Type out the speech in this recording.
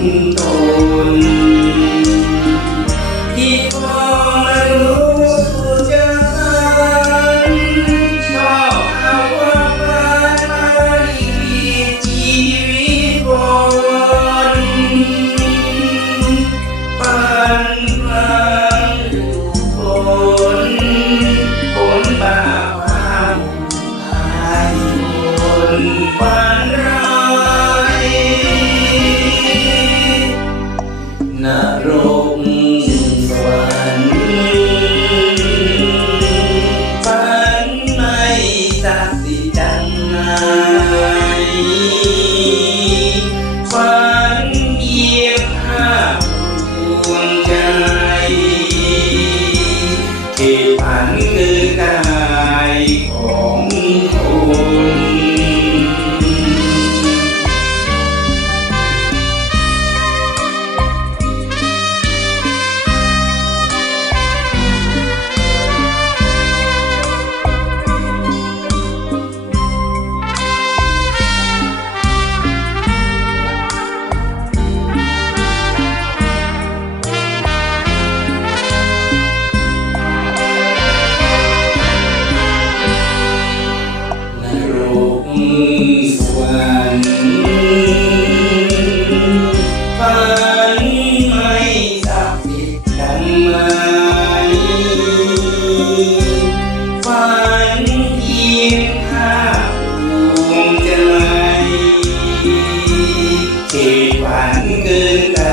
云端。 จังไหนฝันเยียบห้ามดวงใจที่ฝันเกิน Và anh.